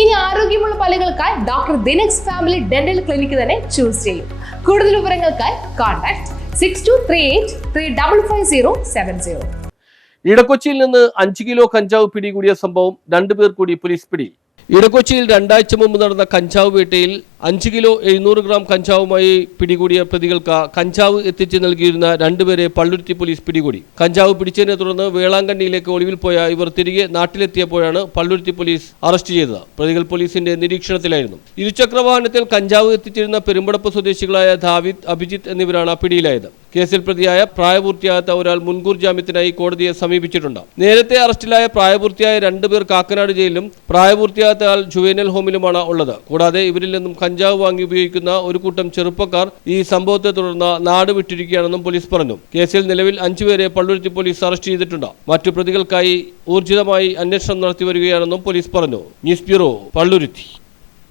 ഇനി ആരോഗ്യമുള്ള പല്ലുകൾക്കായി doctor ദിനക്സ് family dental clinic തന്നെ ചൂസ് ചെയ്യും. കൂടുതൽ വിവരങ്ങൾക്കായി കോൺടാക്ട് 6238355070. ഇടക്കൊച്ചിയിൽ നിന്ന് 5 കിലോ കഞ്ചാവ് പിടികൂടിയ സംഭവം 2 പേർ കൂടി പോലീസ് പിടി. ഇടക്കൊച്ചിയിൽ 2 ആഴ്ച മുമ്പ് നടന്ന കഞ്ചാവ് വേട്ടയിൽ 5 കിലോ 700 ഗ്രാം കഞ്ചാവുമായി പിടികൂടിയ പ്രതികൾക്ക് കഞ്ചാവ് എത്തിച്ച് നൽകിയിരുന്ന 2 പേരെ പള്ളുരുത്തി പോലീസ് പിടികൂടി. കഞ്ചാവ് പിടിച്ചതിനെ തുടർന്ന് വേളാങ്കണ്ണിയിലേക്ക് ഒളിവിൽ പോയ ഇവർ തിരികെ നാട്ടിലെത്തിയപ്പോഴാണ് പള്ളുരുത്തി പോലീസ് അറസ്റ്റ് ചെയ്തത്. പ്രതികൾ പോലീസിന്റെ നിരീക്ഷണത്തിലായിരുന്നു. ഇരുചക്രവാഹനത്തിൽ കഞ്ചാവ് എത്തിച്ചിരുന്ന പെരുമ്പടപ്പ് സ്വദേശികളായ ദാവിദ്, അഭിജിത്ത് എന്നിവരാണ് പിടിയിലായത്. കേസിൽ പ്രതിയായ പ്രായപൂർത്തിയാകാത്ത ഒരാൾ മുൻകൂർ ജാമ്യത്തിനായി കോടതിയെ സമീപിച്ചിട്ടുണ്ട്. നേരത്തെ അറസ്റ്റിലായ പ്രായപൂർത്തിയായ 2 പേർ കാക്കനാട് ജയിലിലും പ്രായപൂർത്തിയാകാത്ത ആൾ ജുവൈനൽ ഹോമിലുമാണ് ഉള്ളത്. കൂടാതെ ഇവരിൽ നിന്നും കഞ്ചാവ് വാങ്ങി ഉപയോഗിക്കുന്ന ഒരു കൂട്ടം ചെറുപ്പക്കാർ ഈ സംഭവത്തെ തുടർന്ന് നാട് വിട്ടിരിക്കുകയാണെന്നും പോലീസ് പറഞ്ഞു. കേസിൽ നിലവിൽ 5 പേരെ പള്ളുരുത്തി പോലീസ് അറസ്റ്റ് ചെയ്തിട്ടുണ്ട്. മറ്റു പ്രതികൾക്കായി ഊർജിതമായി അന്വേഷണം നടത്തിവരികയാണെന്നും പോലീസ് പറഞ്ഞു. News bureau, Palluruthy.